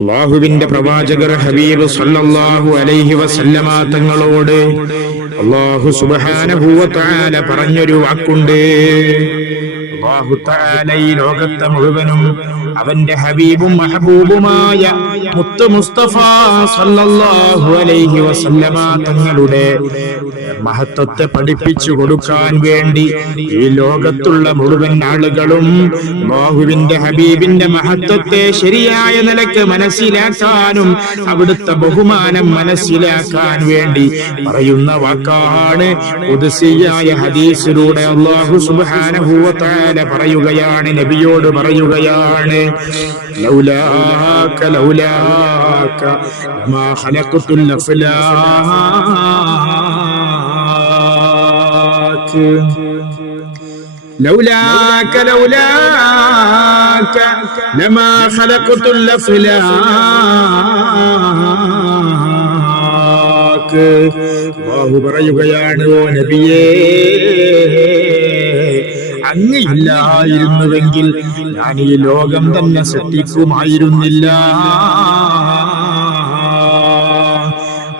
അള്ളാഹുവിന്റെ പ്രവാചകർ ഹബീബ് സല്ലല്ലാഹു അലൈഹി വസല്ലമ തങ്ങളോട് അള്ളാഹു തആല പറഞ്ഞൊരു വാക്കുണ്ട്. അള്ളാഹു തആല ഈ ലോകത്തെ മുഴുവനും അവന്റെ ഹബീബും മഹബൂബുമായ മുത്ത മുസ്തഫ സല്ലല്ലാഹു അലൈഹി വസല്ലമ തങ്ങളുടെ മഹത്വത്തെ പഠിപ്പിച്ചു കൊടുക്കാൻ വേണ്ടി ഈ ലോകത്തുള്ള മുഴുവൻ ആളുകളും അള്ളാഹുവിന്റെ ഹബീബിന്റെ മഹത്വത്തെ ശരിയായ നിലയ്ക്ക് മനസ്സിലാക്കാനും അവിടുത്തെ ബഹുമാനം മനസ്സിലാക്കാൻ വേണ്ടി പറയുന്ന വാക്കാണ് ഉദസിയായ ഹദീസിലൂടെ അള്ളാഹു സുബ്ഹാനഹു താല പറയുകയാണ് നബിയോട് പറയുകയാണ് ലൗലാക്ക ലൗലാക മാ ഖലഖതുൽ അഫ്ലാക്ക് ലൗലാക്ക ലൗലാക മാ ഖലഖതുൽ അഫ്ലാക്ക് അല്ലാഹു പറയുകയാണ് ഓ നബിയേ അങ്ങയില്ലായിരുന്നുവെങ്കിൽ ഞാൻ ഈ ലോകം തന്നെ സൃഷ്ടിക്കുമായിരുന്നില്ല.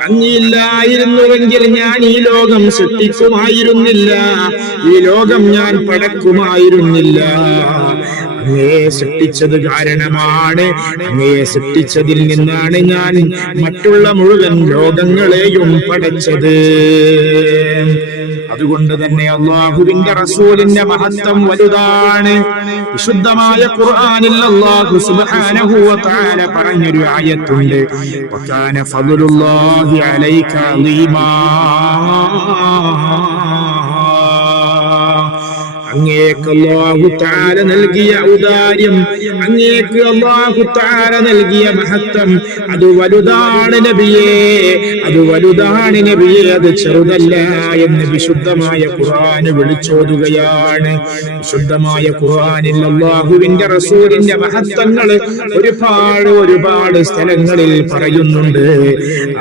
അങ്ങില്ലായിരുന്നുവെങ്കിൽ ഞാൻ ഈ ലോകം സൃഷ്ടിക്കുമായിരുന്നില്ല. ഈ ലോകം ഞാൻ പടക്കുമായിരുന്നില്ല. അങ്ങയെ സൃഷ്ടിച്ചത് കാരണമാണ് അങ്ങയെ സൃഷ്ടിച്ചതിൽ നിന്നാണ് ഞാൻ മറ്റുള്ള മുഴുവൻ ലോകങ്ങളെയും പടച്ചത്. അതുകൊണ്ട് തന്നെ അള്ളാഹുവിന്റെ റസൂലിന്റെ മഹത്വം വലുതാണ്. വിശുദ്ധമായ ഖുർആനിൽ അല്ലാഹു സുബ്ഹാനഹു വ തആല പറഞ്ഞൊരു ആയത്തുണ്ട്. വകാന ഫദ്ലുല്ലാഹി അലൈക അളീമാ അങ്ങേക്ക് അല്ലാഹു തആല നൽകിയ ഔദാര്യം അങ്ങേക്ക് അല്ലാഹു തആല നൽകിയ മഹത്വം അത് വലുതാണ് നബിയേ അത് വലുതാണ് നബിയേ അത് ചെറുതല്ല എന്ന് വിശുദ്ധമായ ഖുർആന് വിളിച്ചോതുകയാണ്. വിശുദ്ധമായ ഖുർആനിൽ അല്ലാഹുവിന്റെ റസൂലിന്റെ മഹത്വങ്ങൾ ഒരുപാട് ഒരുപാട് സ്ഥലങ്ങളിൽ പറയുന്നുണ്ട്.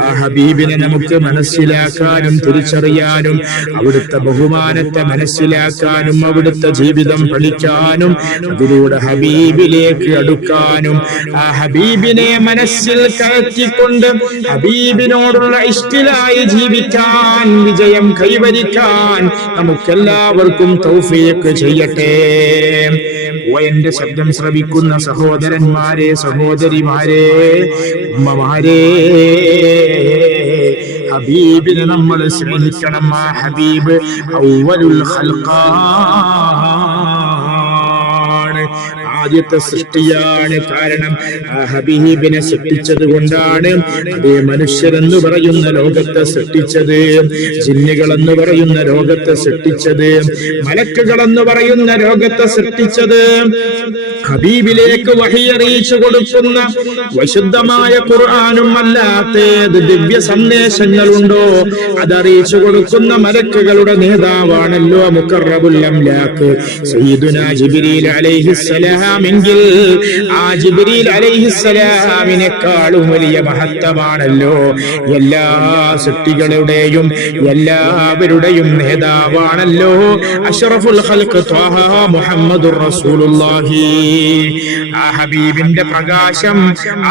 ആ ഹബീബിനെ നമുക്ക് മനസ്സിലാക്കാനും തിരിച്ചറിയാനും അവിടുത്തെ ബഹുമാനത്തെ മനസ്സിലാക്കാനും അവിടുത്തെ ജീവിതം പഠിക്കാനും അതിലൂടെ ഹബീബിലേക്ക് അടുക്കാനും ആ ഹബീബിനെ മനസ്സിൽ കയറ്റിക്കൊണ്ട് ഹബീബിനോടുള്ള ഇഷ്ടിലായി ജീവിക്കാൻ വിജയം കൈവരിക്കാൻ നമുക്കെല്ലാവർക്കും തൗഫീഖ് ചെയ്യട്ടെ. എന്റെ ശബ്ദം ശ്രവിക്കുന്ന സഹോദരന്മാരെ സഹോദരിമാരെ ഉമ്മമാരെ. ഹബീബിനെ നമ്മൾ സ്നേഹിക്കണം ആ ഹബീബ് ഔവലുൽ ഖൽഖാണ് ആദ്യത്തെ സൃഷ്ടിയാണ് കാരണം ആ ഹബീബിനെ സൃഷ്ടിച്ചത് കൊണ്ടാണ്. അതേ മനുഷ്യരെന്ന് പറയുന്ന ലോകത്തെ സൃഷ്ടിച്ചത് ജിന്നുകളെന്ന് പറയുന്ന ലോകത്തെ സൃഷ്ടിച്ചത് മലക്കുകളെന്ന് പറയുന്ന ലോകത്തെ സൃഷ്ടിച്ചത്. ഹബീബിലേക്ക് വഹിയറിയിച്ചു കൊടുക്കുന്ന വിശുദ്ധമായ ഖുർആാനും അല്ലാത്തേത് ദിവ്യ സന്ദേശങ്ങളുണ്ടോ? അതറിയിച്ചു കൊടുക്കുന്ന മലക്കുകളുടെ നേതാവാണല്ലോ മുക്കറബുല്ലം ലാക്ക് സയ്യിദുനാ ജിബ്രീൽ അലൈഹിസ്സലാം. എങ്കിൽ ആ ജിബ്രീൽ അലൈഹിസ്സലാമിനെക്കാളും വലിയ മഹത്വമാണല്ലോ. എല്ലാ സൃഷ്ടികളുടെയും എല്ലാവരുടെയും നേതാവാണല്ലോ. അഷറഫുൽ മുഹമ്മദുർ റസൂലുള്ളാഹി. ആ ഹബീബിന്റെ പ്രകാശം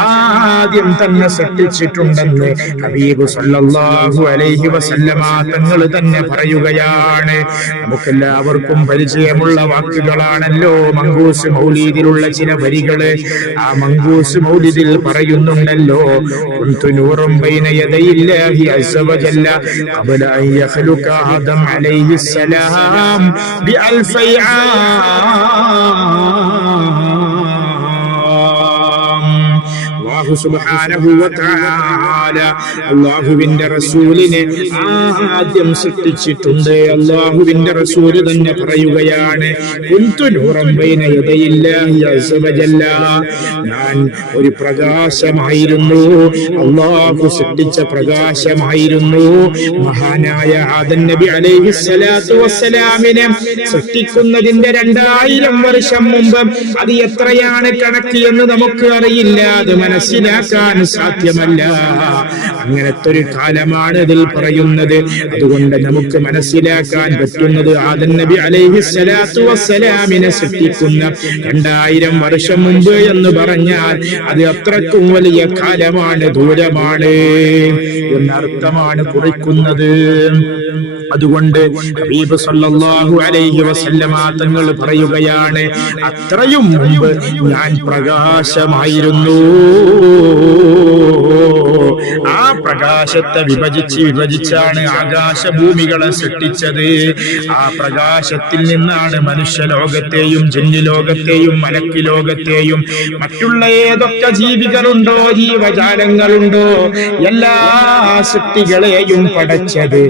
ആദ്യം തന്നെ സൃഷ്ടിച്ചിട്ടുണ്ടെന്ന് ഹബീബ് സല്ലല്ലാഹു അലൈഹി വസല്ലമ തങ്ങൾ തന്നെ പറയുകയാണ്. നമുക്കെല്ലാവർക്കും പരിചയമുള്ള വാക്കുകളാണല്ലോ മങ്കൂസ് മൗലീദിലുള്ള ചില വരികൾ ആ മങ്കൂസ് മൗലിദിൽ പറയുന്നുണ്ടല്ലോ സുബ്ഹാനഹു വതആല തആല അല്ലാഹുവിന്റെ റസൂലിനെ ആദ്യം സൃഷ്ടിച്ചിട്ടുണ്ട്. അള്ളാഹുവിന്റെ റസൂൽ തന്നെ പറയുകയാണ് ഞാൻ ഒരു പ്രകാശമായിരുന്നു. അല്ലാഹു സൃഷ്ടിച്ച പ്രകാശമായിരുന്നു. മഹാനായ ആദൻ നബി അലൈഹി സ്വലാത്തു വസ്സലാമിനെ സൃഷ്ടിക്കുന്നതിന്റെ രണ്ടായിരം വർഷം മുമ്പ് അത് എത്രയാണ് കണക്ക് എന്ന് നമുക്ക് അറിയില്ല. അത് മനസ്സിലാക്കാൻ സാധ്യമല്ല. അങ്ങനത്തെ ഒരു കാലമാണ് ഇതിൽ പറയുന്നത്. അതുകൊണ്ട് നമുക്ക് മനസ്സിലാക്കാൻ പറ്റുന്നത് ആദൻ നബി അലൈഹി സ്വലാത്തു വസ്സലാമിനെ സൃഷ്ടിക്കുന്ന രണ്ടായിരം വർഷം മുമ്പ് എന്ന് പറഞ്ഞാൽ അത് അത്രക്കും വലിയ കാലമാണ് ദൂരമാണ് എന്നർത്ഥമാണ് കുറിക്കുന്നത്. അതുകൊണ്ട് ഹബീബ് സല്ലല്ലാഹു അലൈഹി വസല്ലമ തങ്ങൾ പറയുകയാണ് അത്രയും മുമ്പ് ഞാൻ പ്രകാശമായിരുന്നു. പ്രകാശത്തെ വിഭജിച്ച് വിഭജിച്ചാണ് ആകാശഭൂമികളെ സൃഷ്ടിച്ചത്. ആ പ്രകാശത്തിൽ നിന്നാണ് മനുഷ്യലോകത്തെയും ജന്യലോകത്തെയും മലക്ക് ലോകത്തെയും മറ്റുള്ള ഏതൊക്കെ ജീവികളുണ്ടോ ജീവജാലങ്ങളുണ്ടോ എല്ലാ സൃഷ്ടികളെയും പടച്ചത്.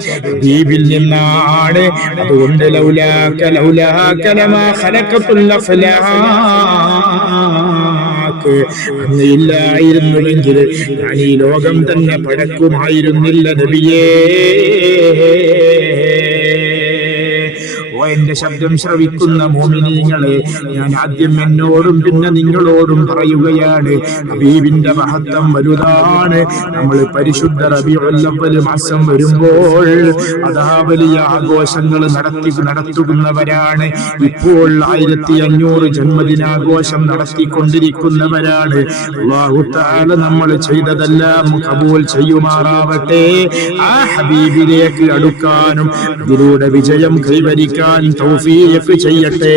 ദ്വീപിൽ നിന്നാണ്. അതുകൊണ്ട് ലൗലാക്ക ലൗലാക്കലമാ ലമാ ഖലഖത്തുൽ അഫ്ലാക്ക് അന്ന് ഇല്ലായിരുന്നുവെങ്കിൽ ഞാൻ ഈ ലോകം തന്നെ പടക്കുമായിരുന്നില്ല നബിയേ. എന്റെ ശബ്ദം ശ്രവിക്കുന്ന മോമിനീങ്ങളെ ഞാൻ ആദ്യം എന്നോടും പിന്നെ നിങ്ങളോടും പറയുകയാണ്. ഹബീബിന്റെ മഹത്വം വലുതാണ്. നമ്മൾ പരിശുദ്ധ റബിയുൽ മാസം വരുമ്പോൾ അതാ വലിയ ആഘോഷങ്ങൾ നടത്തി നടത്തുന്നവരാണ്. ഇപ്പോൾ ആയിരത്തി അഞ്ഞൂറ് ജന്മദിനാഘോഷം നടത്തിക്കൊണ്ടിരിക്കുന്നവരാണ്. നമ്മൾ ചെയ്തതെല്ലാം കബൂൽ ചെയ്യുമാറാവട്ടെ. ആ ഹബീബിലേക്ക് അടുക്കാനും ഇതിലൂടെ വിജയം കൈവരിക്കാൻ തൗഫീഖ് ചെയ്യട്ടെ.